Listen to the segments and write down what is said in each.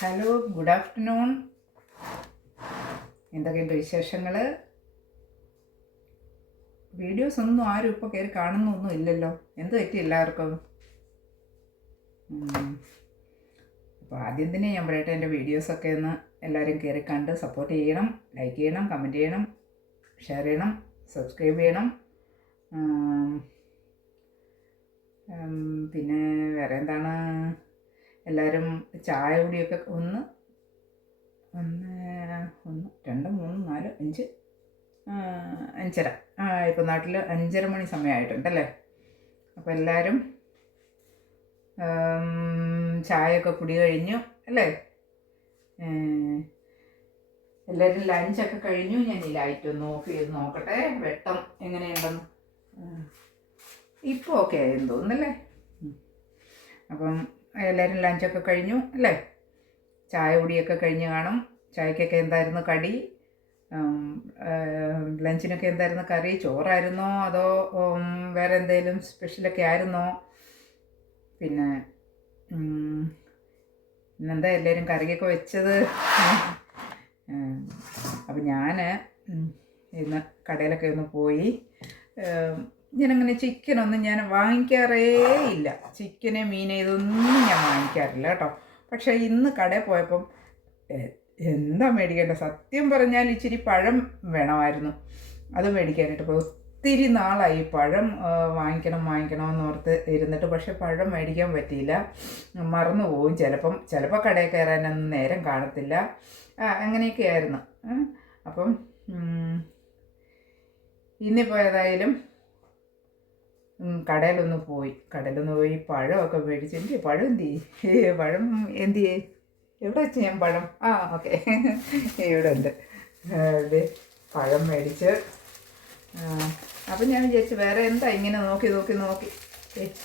Hello good afternoon. എന്തൊക്കെയുണ്ട് വിശേഷങ്ങൾ videos ഒന്നും ആരും ഇപ്പോൾ കയറി കാണുന്നൊന്നും ഇല്ലല്ലോ. എന്ത് പറ്റി എല്ലാവർക്കും? അപ്പോൾ ആദ്യം തന്നെ ഞാൻ പറയട്ടെ എന്റെ വീഡിയോസൊക്കെ ഒന്ന് എല്ലാവരും കയറി കണ്ട് സപ്പോർട്ട് ചെയ്യണം ലൈക്ക് ചെയ്യണം കമന്റ് ചെയ്യണം ഷെയർ ചെയ്യണം സബ്സ്ക്രൈബ് ചെയ്യണം. പിന്നെ വേറെ എന്താണ്? എല്ലാവരും ചായ കുടിയൊക്കെ ഒന്ന് ഒന്ന് ഒന്ന് രണ്ട് മൂന്ന് നാല് അഞ്ച് അഞ്ചര. ഇപ്പം നാട്ടിൽ അഞ്ചര മണി സമയമായിട്ടുണ്ടല്ലേ അപ്പോൾ എല്ലാവരും ചായയൊക്കെ കുടി കഴിഞ്ഞു അല്ലേ? എല്ലാവരും ലഞ്ചൊക്കെ കഴിഞ്ഞു. ഞാൻ ഈ ലൈറ്റ് ഒന്ന് ഓഫ് ചെയ്ത് നോക്കട്ടെ. വെട്ടം എങ്ങനെയുണ്ടെന്ന്. ഇപ്പോൾ ഓക്കെ ആയെന്ന് തോന്നുന്നല്ലേ. അപ്പം എല്ലാവരും ലഞ്ചൊക്കെ കഴിഞ്ഞു അല്ലേ? ചായ കുടിയൊക്കെ കഴിഞ്ഞ് കാണും. ചായക്കൊക്കെ എന്തായിരുന്നു കടി? ലഞ്ചിനൊക്കെ എന്തായിരുന്നു കറി? ചോറായിരുന്നോ? അതോ വേറെ എന്തെങ്കിലും സ്പെഷ്യലൊക്കെ ആയിരുന്നോ? പിന്നെ ഇന്നെന്താ എല്ലാവരും കറിയൊക്കെ വെച്ചത്? അപ്പം ഞാൻ ഇന്ന് കടയിലൊക്കെ ഒന്ന് പോയി ഞാനങ്ങനെ ചിക്കനൊന്നും ഞാൻ വാങ്ങിക്കാറേ ഇല്ല. ചിക്കന് മീനെ ഇതൊന്നും ഞാൻ വാങ്ങിക്കാറില്ല കേട്ടോ. പക്ഷേ ഇന്ന് കടയിൽ പോയപ്പം എന്താ മേടിക്കേണ്ട സത്യം പറഞ്ഞാൽ ഇച്ചിരി പഴം വേണമായിരുന്നു. അത് മേടിക്കാനായിട്ട് പോയി. ഒത്തിരി നാളായി പഴം വാങ്ങിക്കണം വാങ്ങിക്കണം എന്ന് ഓർത്ത് ഇരുന്നിട്ട്. പക്ഷെ പഴം മേടിക്കാൻ പറ്റിയില്ല. മറന്നു പോവും ചിലപ്പം. ചിലപ്പോൾ കടയിൽ കയറാനൊന്നും നേരം കാണത്തില്ല. അങ്ങനെയൊക്കെ ആയിരുന്നു. അപ്പം ഇന്നിപ്പോൾ ഏതായാലും കടയിലൊന്ന് പോയി. കടയിലൊന്ന് പോയി പഴമൊക്കെ മേടിച്ച് ചെയ്യും? പഴം എന്ത് പഴം എന്ത് ചെയ്യേ എവിടെ വെച്ച് ഞാൻ പഴം? ആ ഓക്കെ. ഇവിടെ ഉണ്ട്. പഴം മേടിച്ച്. അപ്പം ഞാൻ വിചാരിച്ചു വേറെ എന്താ ഇങ്ങനെ നോക്കി നോക്കി നോക്കി.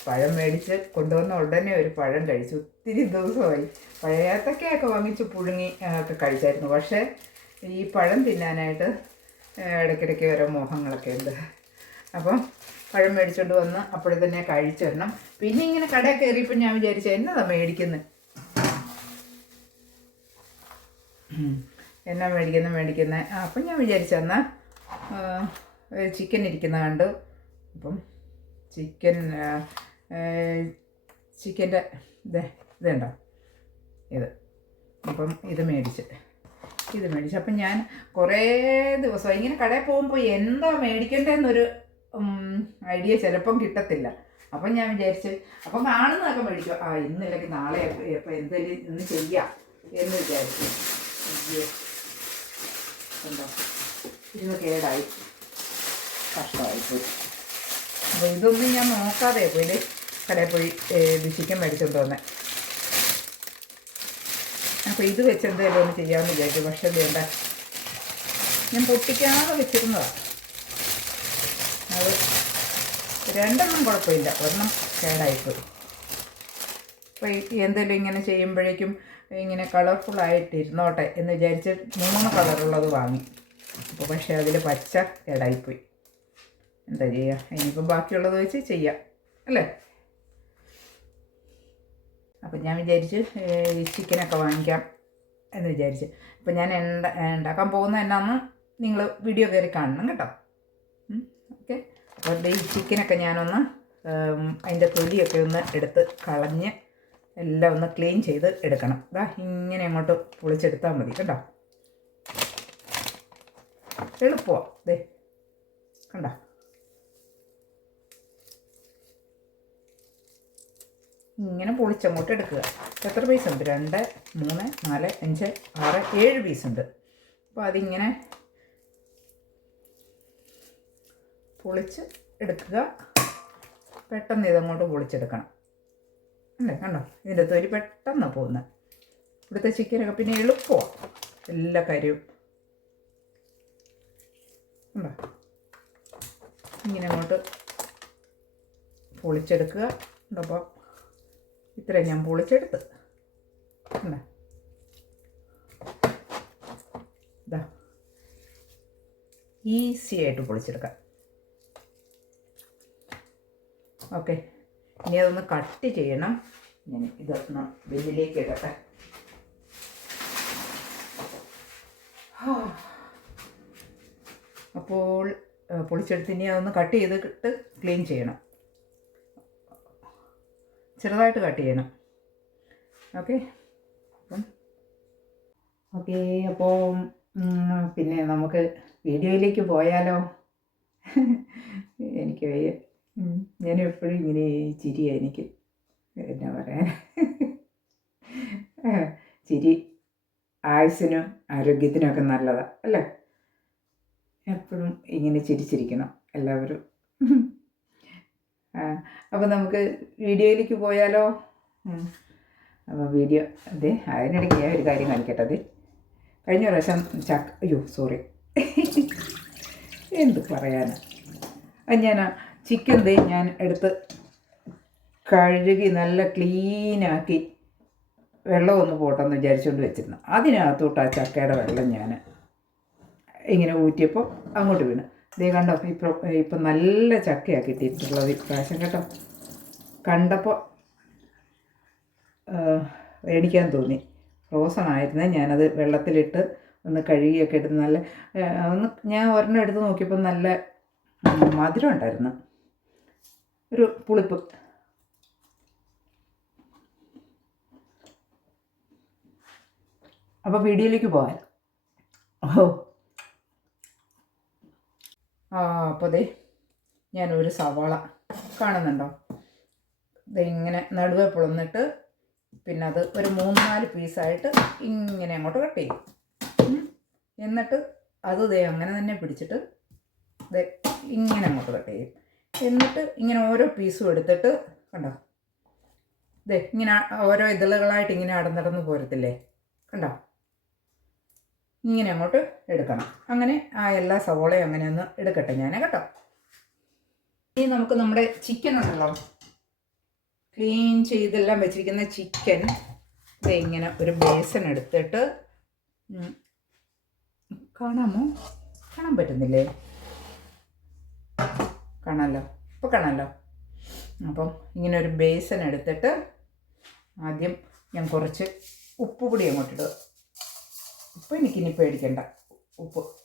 പഴം മേടിച്ച് കൊണ്ടുവന്ന ഉടനെ ഒരു പഴം കഴിച്ചു. ഒത്തിരി ദിവസമായി. പഴയത്തൊക്കെയൊക്കെ വാങ്ങിച്ച് പുഴുങ്ങി ഒക്കെ കഴിച്ചായിരുന്നു. പക്ഷേ ഈ പഴം തിന്നാനായിട്ട് ഇടയ്ക്കിടയ്ക്ക് ഓരോ മോഹങ്ങളൊക്കെ ഉണ്ട്. അപ്പം പഴം മേടിച്ചുകൊണ്ട് വന്ന് അപ്പോഴെ തന്നെ കഴിച്ചിടണം പിന്നെ ഇങ്ങനെ കട കയറിയപ്പോൾ ഞാൻ വിചാരിച്ചു എന്നതാ മേടിക്കുന്നത് എന്നാ മേടിക്കുന്നത് മേടിക്കുന്നത് അപ്പം ഞാൻ വിചാരിച്ചു എന്നാൽ ചിക്കൻ ഇരിക്കുന്ന കണ്ടു. അപ്പം ചിക്കൻ ചിക്കന്റെ ഇത് ഇതുണ്ടോ ഇത്. അപ്പം ഇത് മേടിച്ച്. ഇത് മേടിച്ചു. അപ്പം ഞാൻ കുറേ ദിവസം ഇങ്ങനെ കടയിൽ പോകുമ്പോൾ എന്താ മേടിക്കേണ്ടതെന്നൊരു ഐഡിയ ചിലപ്പം കിട്ടത്തില്ല. അപ്പം ഞാൻ വിചാരിച്ച് അപ്പം കാണുന്നതൊക്കെ മേടിക്കും. ആ ഇന്നില്ലെങ്കിൽ നാളെ ഇപ്പം എന്തെങ്കിലും ഇന്ന് ചെയ്യാം എന്ന് വിചാരിച്ചു. കണ്ടോ ഇരുന്ന് കേടായി. കഷ്ടമായിപ്പോയി അപ്പോൾ ഇതൊന്നും ഞാൻ നോക്കാതെ പോയി കടയിൽ പോയി ചിക്കൻ മേടിച്ചോണ്ട് വന്നെ. അപ്പോൾ ഇത് വെച്ച് എന്തെങ്കിലും ഒന്ന് ചെയ്യാമെന്ന് വിചാരിച്ചു. പക്ഷെ വേണ്ട. ഞാൻ പൊട്ടിക്കാതെ വെച്ചിരുന്നതാണ് അത് രണ്ടെണ്ണം കുഴപ്പമില്ല. ഒരെണ്ണം കേടായിപ്പോയി. അപ്പോൾ എന്തെങ്കിലും ഇങ്ങനെ ചെയ്യുമ്പോഴേക്കും ഇങ്ങനെ കളർഫുൾ ഇരുന്നോട്ടെ എന്ന് വിചാരിച്ച് മൂന്ന് കളറുള്ളത് വാങ്ങി. അപ്പോൾ പക്ഷേ അതിൽ പച്ച കേടായിപ്പോയി. എന്താ ചെയ്യുക ഇനിയിപ്പം ബാക്കിയുള്ളത് വെച്ച് ചെയ്യാം. അല്ലേ? അപ്പം ഞാൻ വിചാരിച്ച് ചിക്കനൊക്കെ വാങ്ങിക്കാം എന്ന് വിചാരിച്ച്. അപ്പം ഞാൻ ഉണ്ട ഉണ്ടാക്കാൻ പോകുന്ന എന്നാന്ന് നിങ്ങൾ വീഡിയോ കയറി കാണണം കേട്ടോ. അപ്പോൾ ഈ ചിക്കനൊക്കെ ഞാനൊന്ന് അതിന്റെ തൊലിയൊക്കെ ഒന്ന് എടുത്ത് കളഞ്ഞ് എല്ലാം ഒന്ന് ക്ലീൻ ചെയ്ത് എടുക്കണം. ഇതാ ഇങ്ങനെ അങ്ങോട്ട് പൊളിച്ചെടുത്താൽ മതി കേട്ടോ എളുപ്പമാണ് ദേ കണ്ട? ഇങ്ങനെ പൊളിച്ചങ്ങോട്ട് എടുക്കുക. എത്ര പീസ് ഉണ്ട്? രണ്ട് മൂന്ന് നാല് അഞ്ച് ആറ് ഏഴ് പീസ് ഉണ്ട്. അപ്പോൾ അതിങ്ങനെ പൊളിച്ച് എടുക്കുക. പെട്ടെന്ന് ഇതങ്ങോട്ട് പൊളിച്ചെടുക്കണം. അല്ലേ? കണ്ടോ? ഇതിന്റെ തൊലി പെട്ടെന്ന് പോകുന്നത് ഇവിടുത്തെ ചിക്കനൊക്കെ പിന്നെ എളുപ്പമാണ് എല്ലാ കാര്യവും. കണ്ടോ? ഇങ്ങനെ അങ്ങോട്ട് പൊളിച്ചെടുക്കുക. അപ്പോൾ ഇത്രയും ഞാൻ പൊളിച്ചെടുത്ത്. ഈസി ആയിട്ട് പൊളിച്ചെടുക്കാം. ഓക്കെ. ഇനി അതൊന്ന് കട്ട് ചെയ്യണം. ഞാൻ ഇതൊന്ന് ബില്ലിലേക്ക് ഇടട്ടെ. അപ്പോൾ പൊളിച്ചെടുത്ത് ഇനി അതൊന്ന് കട്ട് ചെയ്തിട്ട് ക്ലീൻ ചെയ്യണം. ചെറുതായിട്ട് കട്ട് ചെയ്യണം. ഓക്കെ. ഓക്കെ അപ്പോൾ പിന്നെ നമുക്ക് വീഡിയോയിലേക്ക് പോയാലോ? എനിക്ക് ഞാൻ എപ്പോഴും ഇങ്ങനെ ചിരിയാണ് എനിക്ക്. എന്നാ പറയാൻ ചിരി ആയുസ്സിനും ആരോഗ്യത്തിനൊക്കെ നല്ലതാണ് അല്ലേ? എപ്പോഴും ഇങ്ങനെ ചിരിച്ചിരിക്കണം എല്ലാവരും. അപ്പോൾ നമുക്ക് വീഡിയോയിലേക്ക് പോയാലോ? അപ്പോൾ വീഡിയോ അതെ അതിനിടയ്ക്ക് ഞാൻ ഒരു കാര്യം കാണിക്കട്ടെ അതെ കഴിഞ്ഞ പ്രാവശ്യം ചക്ക അയ്യോ സോറി. എന്ത് പറയാനാ? അത് ഞാൻ ചിക്കൻ ദേ ഞാൻ എടുത്ത് കഴുകി നല്ല ക്ലീനാക്കി വെള്ളം ഒന്ന് പോട്ടെന്ന് വിചാരിച്ചുകൊണ്ട് വെച്ചിരുന്നു. അതിനകത്തോട്ട് ആ ചക്കയുടെ വെള്ളം ഞാൻ ഇങ്ങനെ ഊറ്റിയപ്പോൾ അങ്ങോട്ട് വീണു. ദേ കണ്ടോ ഇപ്പം ഇപ്പം നല്ല ചക്കയാണ് കിട്ടിയിട്ടുള്ളത് ഇപ്രാവശ്യം കേട്ടോ. കണ്ടപ്പോൾ മേടിക്കാൻ തോന്നി. ഫ്രോസൺ ആയിരുന്നേ ഞാനത് വെള്ളത്തിലിട്ട് ഒന്ന് കഴുകിയൊക്കെ എടുത്ത് നല്ല ഒന്ന് ഞാൻ ഒരെണ്ണം എടുത്ത് നോക്കിയപ്പോൾ നല്ല മധുരം ഉണ്ടായിരുന്നു. ഒരു പുളിപ്പ്. അപ്പോൾ വീഡിയോയിലേക്ക് പോകാൻ ഓ. ആ അപ്പോൾ ദേ ഞാനൊരു സവാള കാണുന്നുണ്ടോ? ഇതിങ്ങനെ നടുവെ പൊളന്നിട്ട് പിന്നെ അത് ഒരു മൂന്ന് നാല് പീസായിട്ട് ഇങ്ങനെ അങ്ങോട്ട് കട്ട് ചെയ്യും. എന്നിട്ട് അത് ദേ അങ്ങനെ തന്നെ പിടിച്ചിട്ട് ദേ ഇങ്ങനെ അങ്ങോട്ട് കട്ട് ചെയ്യും. എന്നിട്ട് ഇങ്ങനെ ഓരോ പീസും എടുത്തിട്ട് കണ്ടോ? ദേ ഇങ്ങനെ ഓരോ ഇതളുകളായിട്ട് ഇങ്ങനെ അടന്നിടന്ന് പോരത്തില്ലേ? കണ്ടോ? ഇങ്ങനെ അങ്ങോട്ട് എടുക്കണം. അങ്ങനെ ആ എല്ലാ സവോളയും അങ്ങനെ ഒന്ന് എടുക്കട്ടെ ഞാൻ കേട്ടോ. ഇനി നമുക്ക് നമ്മുടെ ചിക്കൻ ഉണ്ടല്ലോ. ക്ലീൻ ചെയ്തെല്ലാം വെച്ചിരിക്കുന്ന ചിക്കൻ ഇതേ ഇങ്ങനെ ഒരു ബേസൺ എടുത്തിട്ട് കാണാമോ? കാണാൻ പറ്റുന്നില്ലേ? കാണാമല്ലോ ഇപ്പോൾ കാണാമല്ലോ അപ്പം ഇങ്ങനെ ഒരു ബേസൺ എടുത്തിട്ട് ആദ്യം ഞാൻ കുറച്ച് ഉപ്പ് പൊടി അങ്ങോട്ടിടുക ഉപ്പ് എനിക്കിനി പേടിക്കണ്ട. ഉപ്പ്.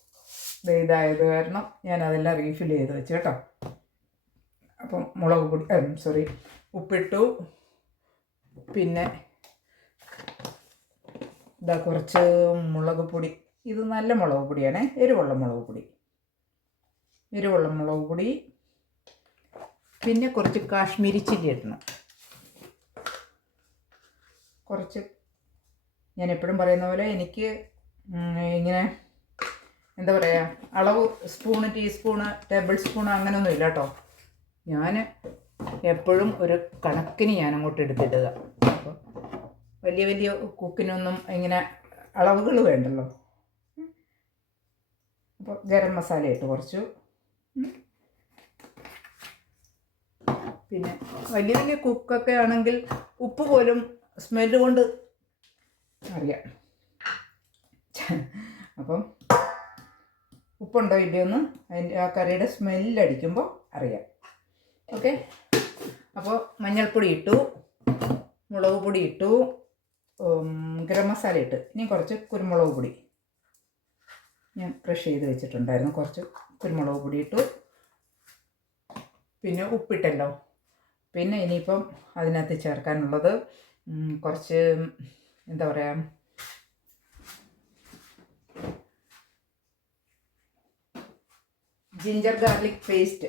ഇതായത് കാരണം ഞാൻ അതെല്ലാം റീഫിൽ ചെയ്ത് വെച്ച് കേട്ടോ. അപ്പം മുളക് പൊടി സോറി ഉപ്പിട്ടു. പിന്നെ ഇതാ കുറച്ച് മുളക് പൊടി. ഇത് നല്ല മുളക് പൊടിയാണേ. എരിവുള്ള മുളക് പൊടി. എരിവുള്ള മുളക് പൊടി. പിന്നെ കുറച്ച് കാശ്മീരി ചില്ലി ഇടണം. കുറച്ച് ഞാൻ എപ്പോഴും പറയുന്ന പോലെ എനിക്ക് ഇങ്ങനെ എന്താ പറയുക അളവ് സ്പൂണ് ടീസ്പൂണ് ടേബിൾ സ്പൂണ് അങ്ങനെയൊന്നും ഇല്ല കേട്ടോ ഞാൻ എപ്പോഴും ഒരു കണക്കിന് ഞാൻ അങ്ങോട്ട് എടുത്തിടുക. അപ്പോൾ വലിയ വലിയ കുക്കിനൊന്നും ഇങ്ങനെ അളവുകൾ വേണ്ടല്ലോ. അപ്പോൾ ഗരം മസാല ഇട്ട് കുറച്ചു. പിന്നെ വലിയ വലിയ കുക്കൊക്കെ ആണെങ്കിൽ ഉപ്പ് പോലും സ്മെല്ല് കൊണ്ട് അറിയാം. അപ്പം ഉപ്പുണ്ടോ ഇല്ലയോന്ന് അതിന്റെ ആ കറിയുടെ സ്മെല്ലടിക്കുമ്പോൾ അറിയാം. ഓക്കെ അപ്പോൾ മഞ്ഞൾപ്പൊടി ഇട്ടു മുളക് പൊടി ഇട്ടു ഗരം മസാല ഇട്ട്. ഇനി കുറച്ച് കുരുമുളക് പൊടി. ഞാൻ ക്രഷ് ചെയ്ത് വെച്ചിട്ടുണ്ടായിരുന്നു. കുറച്ച് കുരുമുളക് പൊടി ഇട്ടു. പിന്നെ ഉപ്പിട്ടല്ലോ. പിന്നെ ഇനിയിപ്പം അതിനകത്ത് ചേർക്കാനുള്ളത് കുറച്ച് എന്താ പറയുക ജിഞ്ചർ ഗാർലിക് പേസ്റ്റ്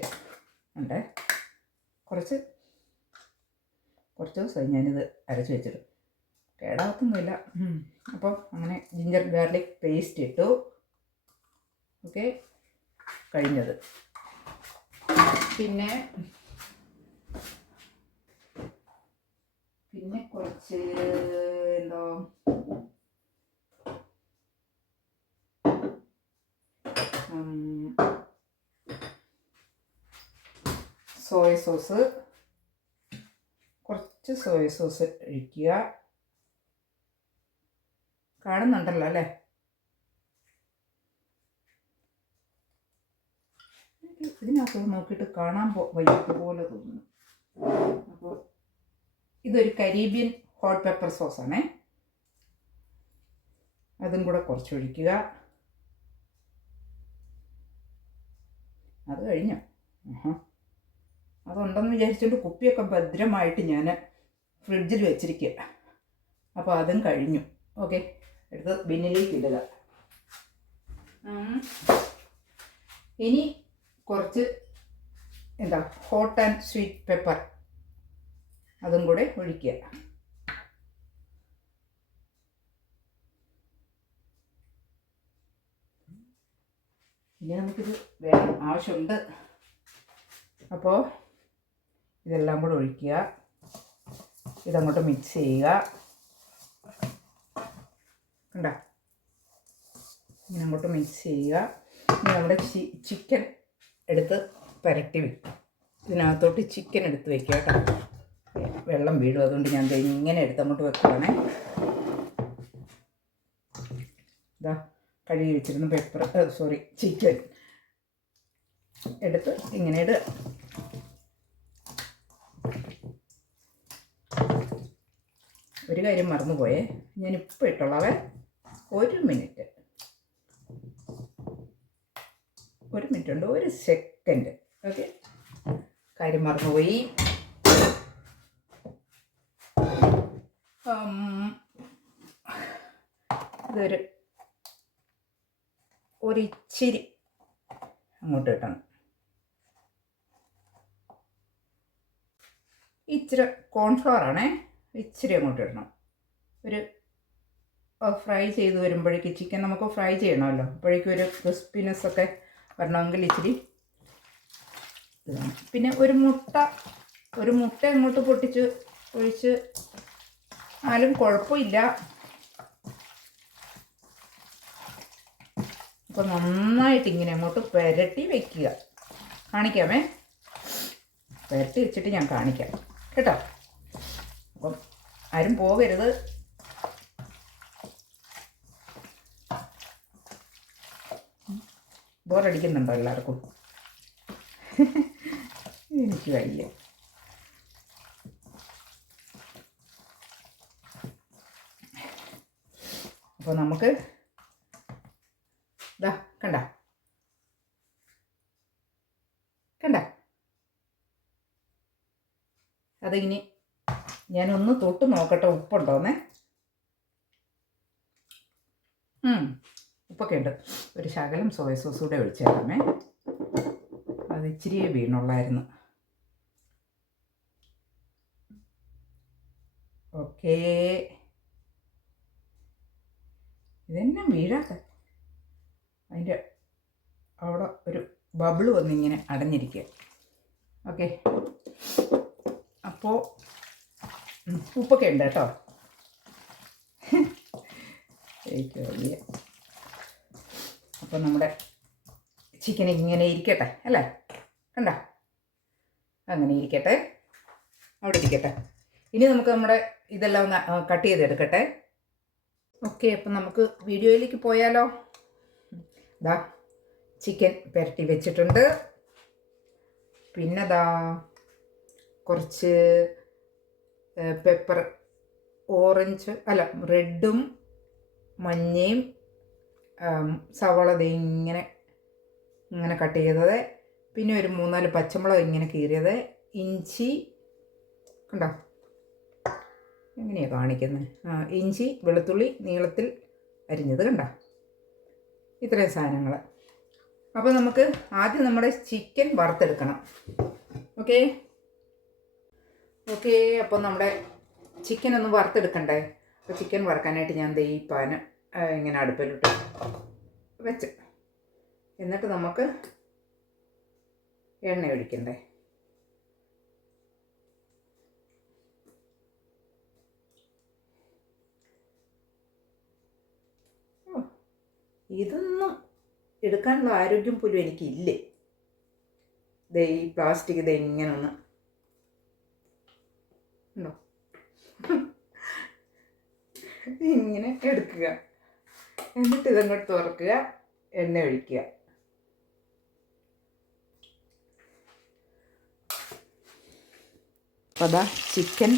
ഉണ്ട്. കുറച്ച് കുറച്ച് ദിവസമായി ഞാനിത് അരച്ച് വെച്ചിട്ട്. കേടാകത്തൊന്നുമില്ല. അപ്പോൾ അങ്ങനെ ജിഞ്ചർ ഗാർലിക് പേസ്റ്റ് ഇട്ടു. ഓക്കെ. കഴിഞ്ഞത്. പിന്നെ പിന്നെ കുറച്ച് എന്തോ സോയ സോസ് കുറച്ച് സോയ സോസ് ഒഴിക്കുക. കാണുന്നുണ്ടല്ലോ അല്ലേ? ഇതിനകത്ത് നോക്കിയിട്ട് കാണാൻ വയ്യാത്ത പോലെ തോന്നുന്നു. അപ്പോൾ ഇതൊരു കരീബിയൻ ഹോട്ട് പെപ്പർ സോസാണേ അതും കൂടെ കുറച്ചൊഴിക്കുക. അത് കഴിഞ്ഞു. അതുണ്ടെന്ന് വിചാരിച്ചുകൊണ്ട് കുപ്പിയൊക്കെ ഭദ്രമായിട്ട് ഞാൻ ഫ്രിഡ്ജിൽ വെച്ചിരിക്കുക അപ്പോൾ അതും കഴിഞ്ഞു. ഓക്കെ. എടുത്ത് ബിന്നിലേക്ക് ഇടുക. ഇനി കുറച്ച് എന്താ ഹോട്ട് ആൻഡ് സ്വീറ്റ് പെപ്പർ അതും കൂടെ ഒഴിക്കുക. ഇനി നമുക്കിത് വേണം ആവശ്യമുണ്ട്. അപ്പോൾ ഇതെല്ലാം കൂടെ ഒഴിക്കുക. ഇതങ്ങോട്ട് മിക്സ് ചെയ്യുക. കണ്ട? ഇങ്ങനെ അങ്ങോട്ട് മിക്സ് ചെയ്യുക. ഇനി നമ്മുടെ ചി ചിക്കൻ എടുത്ത് പരട്ടി വെക്കുക. ഇതിനകത്തോട്ട് ചിക്കൻ എടുത്ത് വെക്കുക കേട്ടോ. വെള്ളം വീഴും. അതുകൊണ്ട് ഞാൻ ഇങ്ങനെ എടുത്ത് അങ്ങോട്ട് വെക്കുവാണേ. ഇതാ കഴുകി വെച്ചിരുന്ന പെപ്പർ സോറി ചിക്കൻ എടുത്ത് ഇങ്ങനെ ഇടുക ഒരു കാര്യം മറന്നുപോയേ ഞാനിപ്പോൾ ഇട്ടുള്ളവേ ഒരു മിനിറ്റ്. ഒരു മിനിറ്റ് ഉണ്ട് ഒരു സെക്കൻഡ് ഓക്കെ. കാര്യം മറന്നുപോയി. ഇതൊരു ഒരിച്ചിരി അങ്ങോട്ട് ഇട്ടണം. ഇച്ചിരി കോൺഫ്ലവർ ആണേ. ഇച്ചിരി അങ്ങോട്ട് ഇടണം. ഒരു ഫ്രൈ ചെയ്ത് വരുമ്പോഴേക്ക് ചിക്കൻ നമുക്ക് ഫ്രൈ ചെയ്യണമല്ലോ. അപ്പോഴേക്കും ഒരു ക്രിസ്പിനെസ് ഒക്കെ വരണമെങ്കിൽ ഇച്ചിരി ഇതാണ്. പിന്നെ ഒരു മുട്ട ഒരു മുട്ട അങ്ങോട്ട് പൊട്ടിച്ച് ഒഴിച്ച് ആലും കുഴപ്പമില്ല. അപ്പോൾ നന്നായിട്ട് ഇങ്ങനെ അങ്ങോട്ട് പുരട്ടി വെക്കുക. കാണിക്കാമേ? പുരട്ടി വെച്ചിട്ട് ഞാൻ കാണിക്കാം. കേട്ടോ? അപ്പം ആരും പോകരുത്. ബോറടിക്കുന്നുണ്ടോ എല്ലാവർക്കും? എനിക്ക് വയ്യ. അപ്പോൾ നമുക്ക് ഇതാ കണ്ട. കണ്ട. അതിനി ഞാനൊന്ന് തൊട്ട് നോക്കട്ടെ ഉപ്പുണ്ടോന്നേ. ഉപ്പൊക്കെ ഉണ്ട്. ഒരു ശകലം സോയ സോസ് കൂടെ ഒഴിച്ചേക്കാമേ. അത് ഇച്ചിരിയേ വീണുള്ളായിരുന്നു. ഓക്കേ. ഇതെന്നെ വീഴാത്ത. അതിന്റെ അവിടെ ഒരു ബബിൾ വന്നിങ്ങനെ അടഞ്ഞിരിക്കുക ഓക്കെ. അപ്പോൾ ഉപ്പൊക്കെ ഉണ്ട് കേട്ടോ. വലിയ. അപ്പോൾ നമ്മുടെ ചിക്കൻ ഇങ്ങനെ ഇരിക്കട്ടെ അല്ലേ? കണ്ട? അങ്ങനെ ഇരിക്കട്ടെ. അവിടെ ഇരിക്കട്ടെ. ഇനി നമുക്ക് നമ്മുടെ ഇതെല്ലാം ഒന്ന് കട്ട് ചെയ്തെടുക്കട്ടെ. ഓക്കെ അപ്പം നമുക്ക് വീഡിയോയിലേക്ക് പോയാലോ? ദാ ചിക്കൻ പുരട്ടി വെച്ചിട്ടുണ്ട്. പിന്നെ ദാ കുറച്ച് പെപ്പർ ഓറഞ്ച് അല്ല റെഡും മഞ്ഞയും സവള ഇങ്ങനെ ഇങ്ങനെ കട്ട് ചെയ്തത്. പിന്നെ ഒരു മൂന്നാൽ പച്ചമുളക് ഇങ്ങനെ കീറിയത്. ഇഞ്ചി കണ്ടോ? എങ്ങനെയാണ് കാണിക്കുന്നത് ഇഞ്ചി വെളുത്തുള്ളി നീളത്തിൽ അരിഞ്ഞത് കണ്ട? ഇത്രയും സാധനങ്ങൾ അപ്പോൾ നമുക്ക് ആദ്യം നമ്മുടെ ചിക്കൻ വറുത്തെടുക്കണം. ഓക്കെ? ഓക്കെ അപ്പോൾ നമ്മുടെ ചിക്കൻ ഒന്ന് വറുത്തെടുക്കണ്ടേ? അപ്പോൾ ചിക്കൻ വറുക്കാനായിട്ട് ഞാൻ ദേ പാന് ഇങ്ങനെ അടുപ്പിലിട്ട് വെച്ച്. എന്നിട്ട് നമുക്ക് എണ്ണ ഒഴിക്കണ്ടേ ഓ, ഇതൊന്നും എടുക്കാനുള്ള ആരോഗ്യം പോലും എനിക്കില്ലേ? ദേ ഈ പ്ലാസ്റ്റിക് ഇത് ഒന്ന് ഉണ്ടോ ഇങ്ങനെ എടുക്കുക. എന്നിട്ട് ഇതങ്ങോട്ട് തുറക്കുക. എണ്ണ ഒഴിക്കുക. അതാ ചിക്കൻ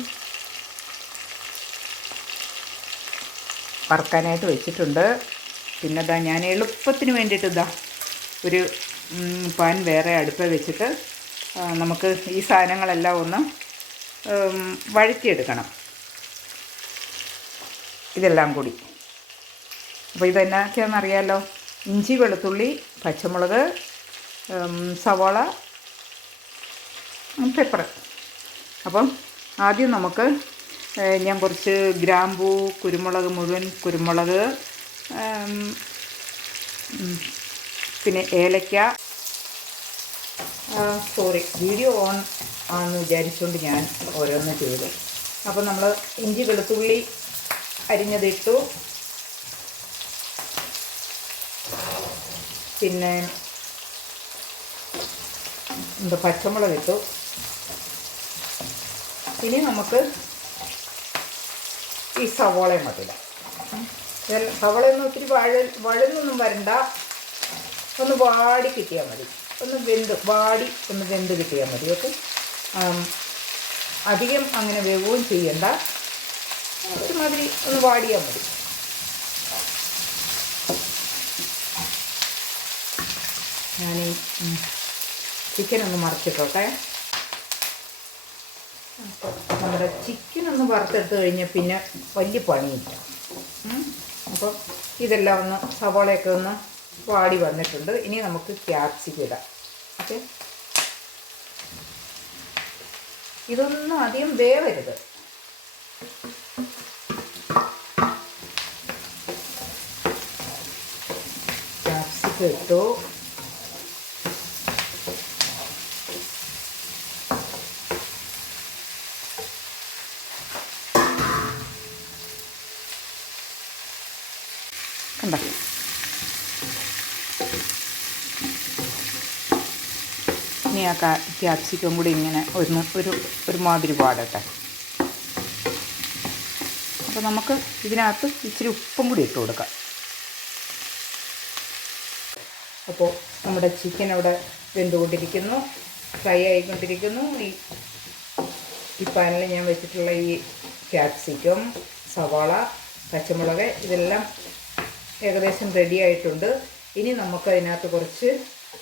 വറുക്കാനായിട്ട് വെച്ചിട്ടുണ്ട്. പിന്നെ ഇതാ ഞാൻ എളുപ്പത്തിന് വേണ്ടിയിട്ട് ഇതാ ഒരു പാൻ വേറെ അടുപ്പ് വെച്ചിട്ട് നമുക്ക് ഈ സാധനങ്ങളെല്ലാം ഒന്ന് വഴറ്റിയെടുക്കണം. ഇതെല്ലാം കൂടി. അപ്പോൾ ഇതെന്നാക്കെയാണെന്ന് അറിയാമല്ലോ ഇഞ്ചി വെളുത്തുള്ളി പച്ചമുളക് സവോള പെപ്പർ അപ്പം ആദ്യം നമുക്ക് ഞാൻ കുറച്ച് ഗ്രാമ്പൂ കുരുമുളക് മുഴുവൻ കുരുമുളക് പിന്നെ ഏലക്ക. സോറി വീഡിയോ ഓൺ ആണെന്ന് വിചാരിച്ചുകൊണ്ട് ഞാൻ ഓരോന്ന് ചെയ്തു. അപ്പോൾ നമ്മൾ ഇഞ്ചി വെളുത്തുള്ളി അരിഞ്ഞതിട്ടു പിന്നെ എന്താ പച്ചമുളക് ഇട്ടു. ഇനി നമുക്ക് ഈ സവോളയും മതില്ല സവോളയൊന്നും ഒത്തിരി വഴ വഴന്നൊന്നും വരണ്ട. ഒന്ന് വാടി കിട്ടിയാൽ മതി. ഒന്ന് വെന്ത് വാടി ഒന്ന് വെന്ത് കിട്ടിയാൽ മതി ഓക്കെ? അധികം അങ്ങനെ വേവുകയും ചെയ്യണ്ട. ഒരുമാതിരി ഒന്ന് വാടിയാൽ മതി. ഞാൻ ചിക്കൻ ഒന്ന് മറിച്ചിട്ടോട്ടെ. നമ്മുടെ ചിക്കൻ ഒന്ന് വറുത്തെടുത്ത് കഴിഞ്ഞാൽ പിന്നെ വലിയ പണിയില്ല. അപ്പം ഇതെല്ലാം ഒന്ന് സവാളയൊക്കെ ഒന്ന് വാടി വന്നിട്ടുണ്ട്. ഇനി നമുക്ക് ക്യാപ്സിക്കം ഇടാം. ഓക്കെ? ഇതൊന്നും അധികം വേവരുത്. ക്യാപ്സിക്കം ഇട്ടു കണ്ട ഇനി ആ ക്യാപ്സിക്കം കൂടി ഇങ്ങനെ ഒരു ഒരു ഒരുമാതിരി പാടട്ടെ. അപ്പോൾ നമുക്ക് ഇതിനകത്ത് ഇച്ചിരി ഉപ്പും കൂടി ഇട്ട് കൊടുക്കാം. അപ്പോൾ നമ്മുടെ ചിക്കൻ അവിടെ വെന്തുകൊണ്ടിരിക്കുന്നു ഫ്രൈ ആയിക്കൊണ്ടിരിക്കുന്നു. ഈ ഈ പാനിൽ ഞാൻ വെച്ചിട്ടുള്ള ഈ ക്യാപ്സിക്കം സവാള പച്ചമുളക് ഇതെല്ലാം ഏകദേശം റെഡി ആയിട്ടുണ്ട്. ഇനി നമുക്ക് അതിനകത്ത് കുറച്ച്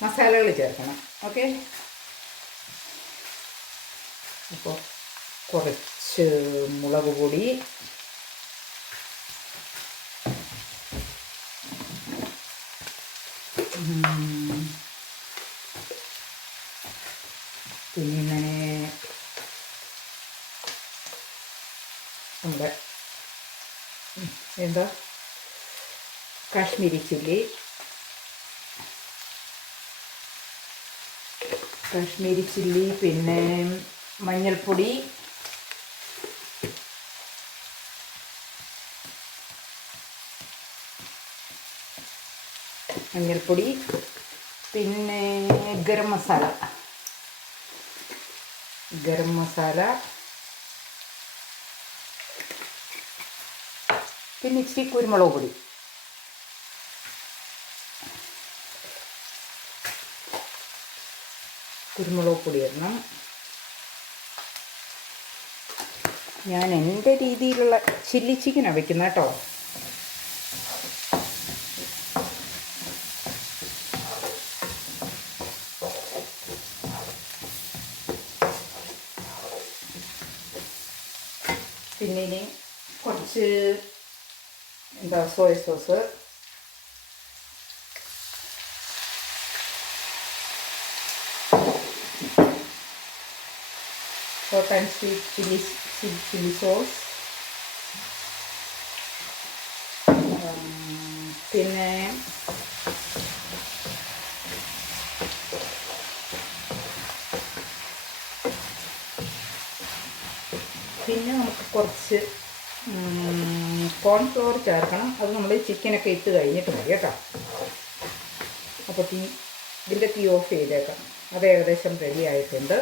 മസാലകൾ ചേർക്കണം. ഓക്കെ അപ്പോൾ കുറച്ച് മുളക് പൊടി. ഉം. പിന്നെ നമ്മുടെ എന്താ? കാശ്മീരി ചില്ലി. കാശ്മീരി ചില്ലി പിന്നെ മഞ്ഞൾപ്പൊടി. മഞ്ഞൾപ്പൊടി. പിന്നെ ഗരം മസാല. ഗരം മസാല. പിന്നെ ഇച്ചിരി കുരുമുളക് പൊടി. കുരുമുളക് പൊടി ഇടണം. ഞാൻ എന്റെ രീതിയിലുള്ള ചില്ലി ചിക്കനാണ് വയ്ക്കുന്നത് കേട്ടോ. പിന്നെ ഇനി കുറച്ച് എന്താ soya sauce hot sweet chilli sauce. ഉം, പിന്നെ പിന്നെ നമുക്ക് കുറച്ച് കോൺഫ്ലവർ ചേർക്കണം. അത് നമ്മൾ ചിക്കനൊക്കെ ഇട്ട് കഴിഞ്ഞിട്ട് മതി കേട്ടോ. അപ്പോൾ തീ ഇതിന്റെ തീ ഓഫ് ചെയ്തേക്കാം. അത് ഏകദേശം റെഡി ആയിട്ടുണ്ട്.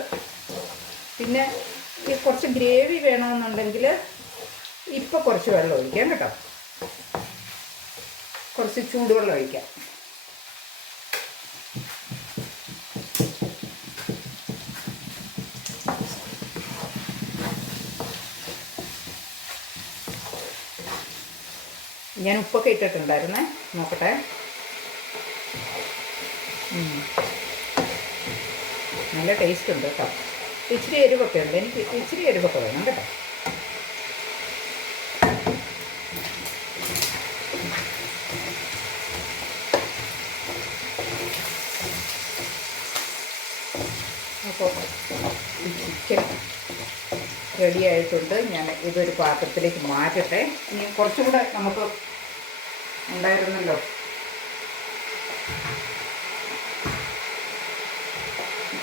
പിന്നെ ഈ കുറച്ച് ഗ്രേവി വേണമെന്നുണ്ടെങ്കിൽ ഇപ്പോൾ കുറച്ച് വെള്ളം ഒഴിക്കാം കേട്ടോ. കുറച്ച് ചൂടുവെള്ളം ഒഴിക്കാം. ഞാൻ ഉപ്പൊക്കെ ഇട്ടിട്ടുണ്ടായിരുന്നേ. നോക്കട്ടെ. നല്ല ടേസ്റ്റ് ഉണ്ട് കേട്ടോ. ഇച്ചിരി എരിവൊക്കെ ഉണ്ട്. എനിക്ക് ഇച്ചിരി എരിവൊക്കെ വേണം കേട്ടോ. അപ്പോൾ ചിക്കൻ റെഡി ആയിട്ടുണ്ട്. ഞാൻ ഇതൊരു പാത്രത്തിലേക്ക് മാറ്റട്ടെ. ഇനി കുറച്ചും കൂടെ നമുക്ക് ഉണ്ടായിരുന്നല്ലോ.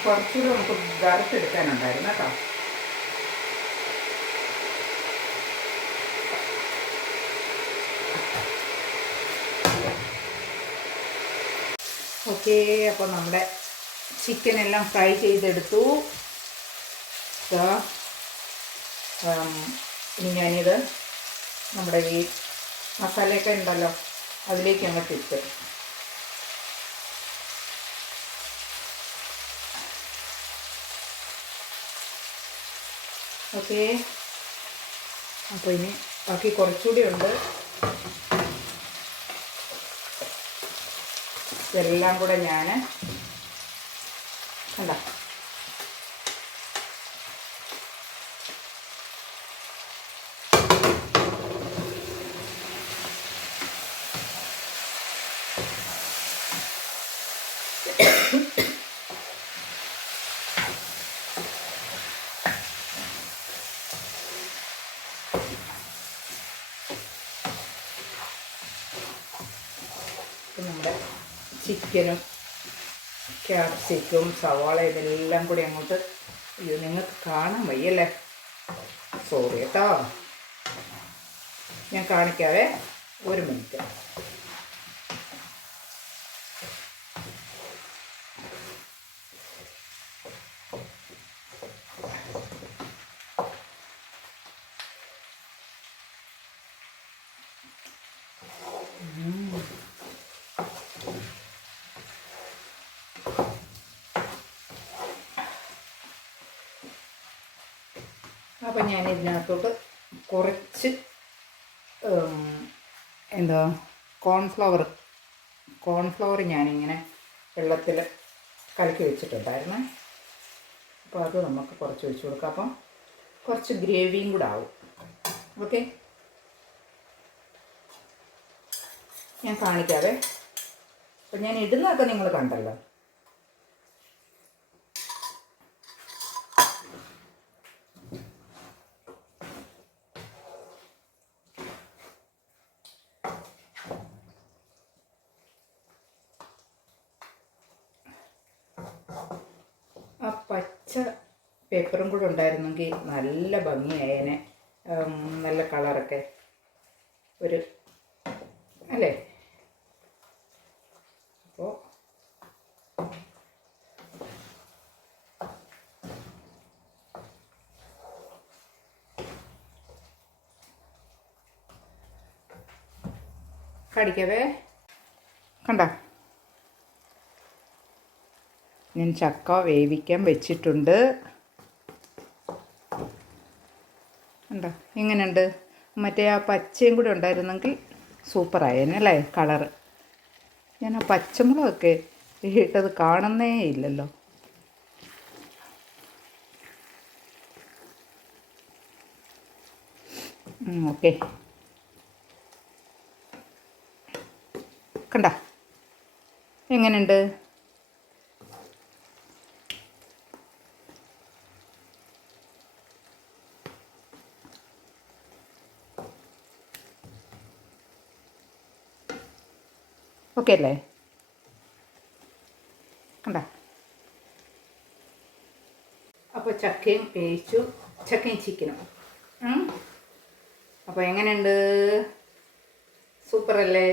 കുറച്ചുകൂടെ നമുക്ക് വറുത്തെടുക്കാനുണ്ടായിരുന്നു കേട്ടോ. ഓക്കെ അപ്പോൾ നമ്മുടെ ചിക്കൻ എല്ലാം ഫ്രൈ ചെയ്തെടുത്തു. ഇനി ഞാനിത് നമ്മുടെ ഈ മസാലയൊക്കെ ഉണ്ടല്ലോ അതിലേക്ക് അങ്ങോട്ട് ഇട്ട്. ഓക്കേ. അപ്പോൾ ഇനി ബാക്കി കുറച്ചുകൂടി ഉണ്ട്. ഇതെല്ലാം കൂടെ ഞാൻ കണ്ട ഇപ്പം നമ്മുടെ ചിക്കനും ക്യാപ്സിക്കും സവാള ഇതെല്ലാം കൂടി അങ്ങോട്ട് അയ്യോ നിങ്ങൾക്ക് കാണാൻ വയ്യല്ലേ? സോറി കേട്ടോ ഞാൻ കാണിക്കാവേ. ഒരു മിനിറ്റ് അപ്പം ഞാൻ ഇതിനകത്തോട്ട് കുറച്ച് എന്താ കോൺഫ്ലവർ കോൺഫ്ലവർ ഞാനിങ്ങനെ വെള്ളത്തിൽ കലക്കി വെച്ചിട്ടുണ്ടായിരുന്നു. അപ്പോൾ അത് നമുക്ക് കുറച്ച് ഒഴിച്ച് കൊടുക്കാം. അപ്പം കുറച്ച് ഗ്രേവിയും കൂടെ ആവും. ഓക്കെ? ഞാൻ കാണിക്കാവേ. അപ്പം ഞാൻ ഇടുന്നതൊക്കെ നിങ്ങൾ കണ്ടല്ലോ ആ പച്ച പേപ്പറും കൂടെ ഉണ്ടായിരുന്നെങ്കിൽ നല്ല ഭംഗിയായേനെ നല്ല കളറൊക്കെ. ഒരു അല്ലേ? അപ്പോൾ കടിക്കവേ? കണ്ട? ഞാൻ ചക്ക വേവിക്കാൻ വെച്ചിട്ടുണ്ട്. ഉണ്ടോ? എങ്ങനെയുണ്ട്? മറ്റേ ആ പച്ചയും കൂടി ഉണ്ടായിരുന്നെങ്കിൽ സൂപ്പറായേനെ അല്ലേ കളറ് ഞാൻ ആ പച്ചമുളകൊക്കെ ഇട്ടത് കാണുന്നേ ഇല്ലല്ലോ. ഓക്കെ കണ്ട? എങ്ങനെയുണ്ട്? ഓക്കെ അല്ലേ കണ്ട? അപ്പോൾ ചക്കയും വേവിച്ചു. ചക്കയും ചിക്കനും. അപ്പോൾ എങ്ങനെയുണ്ട്? സൂപ്പറല്ലേ?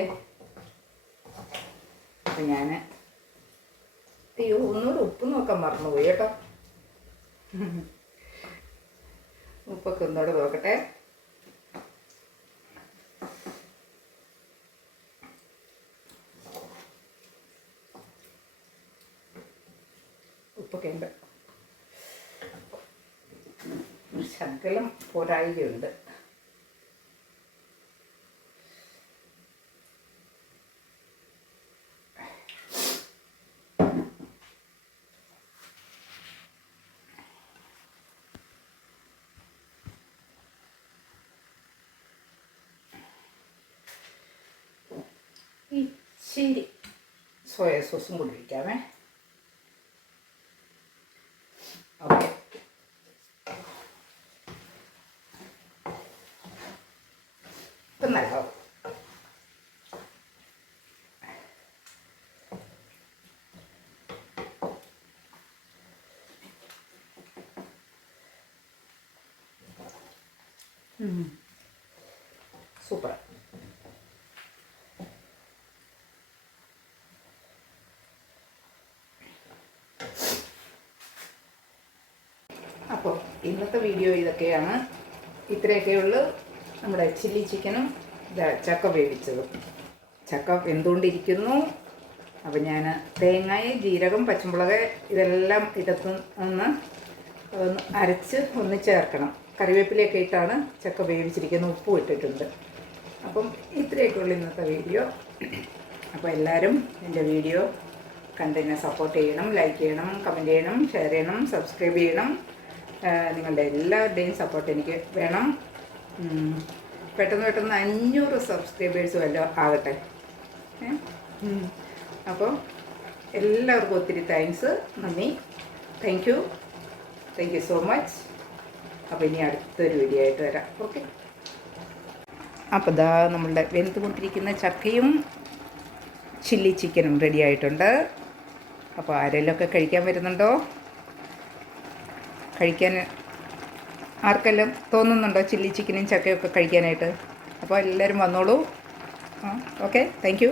അപ്പം ഞാൻ അയ്യോ ഒന്നുകൂടെ ഉപ്പ് നോക്കാൻ മറന്നുപോയി കേട്ടോ. ഉപ്പൊക്കെ ഒന്നുകൂടെ നോക്കട്ടെ. ഒക്കെ ഉണ്ട്. ശകലം പോരായികയുണ്ട്. ഇച്ചിരി സോയ സോസും കൂടി ഒഴിക്കാമേ. ഓക്കെ ഇപ്പം നല്ലതാവും സൂപ്പർ അപ്പോൾ ഇന്നത്തെ വീഡിയോ ഇതൊക്കെയാണ്. ഇത്രയൊക്കെയുള്ളൂ നമ്മുടെ ചില്ലി ചിക്കനും ചക്ക വേവിച്ചതും. ചക്ക വെന്തുകൊണ്ടിരിക്കുന്നു. അപ്പോൾ ഞാൻ തേങ്ങായ ജീരകം പച്ചമുളക് ഇതെല്ലാം ഇടത്ത് ഒന്ന് അരച്ച് ഒന്ന് ചേർക്കണം. കറിവേപ്പിലയൊക്കെ ഇട്ടാണ് ചക്ക വേവിച്ചിരിക്കുന്നത്. ഉപ്പും ഇട്ടിട്ടുണ്ട്. അപ്പം ഇത്രയൊക്കെ ഉള്ളു ഇന്നത്തെ വീഡിയോ അപ്പോൾ എല്ലാവരും എന്റെ വീഡിയോ കണ്ടെന്നെ സപ്പോർട്ട് ചെയ്യണം ലൈക്ക് ചെയ്യണം കമന്റ് ചെയ്യണം ഷെയർ ചെയ്യണം സബ്സ്ക്രൈബ് ചെയ്യണം. നിങ്ങളുടെ എല്ലാവരുടെയും സപ്പോർട്ട് എനിക്ക് വേണം. പെട്ടെന്ന് പെട്ടെന്ന് അഞ്ഞൂറ് സബ്സ്ക്രൈബേഴ്സ് വല്ലതും ആകട്ടെ. അപ്പോൾ എല്ലാവർക്കും ഒത്തിരി താങ്ക്സ് നന്ദി. Thank you thank you so much അപ്പോൾ ഇനി അടുത്തൊരു വീഡിയോ ആയിട്ട് വരാം. ഓക്കെ അപ്പോൾ ഇതാ നമ്മളുടെ വെന്തുകൊണ്ടിരിക്കുന്ന ചക്കയും ചില്ലി ചിക്കനും റെഡി ആയിട്ടുണ്ട്. അപ്പോൾ ആരെങ്കിലുമൊക്കെ കഴിക്കാൻ വരുന്നുണ്ടോ? കഴിക്കാൻ ആർക്കെല്ലാം തോന്നുന്നുണ്ടോ? ചില്ലി ചിക്കനും ചക്കയൊക്കെ കഴിക്കാനായിട്ട്. അപ്പോൾ എല്ലാവരും വന്നോളൂ. ഓക്കെ. താങ്ക്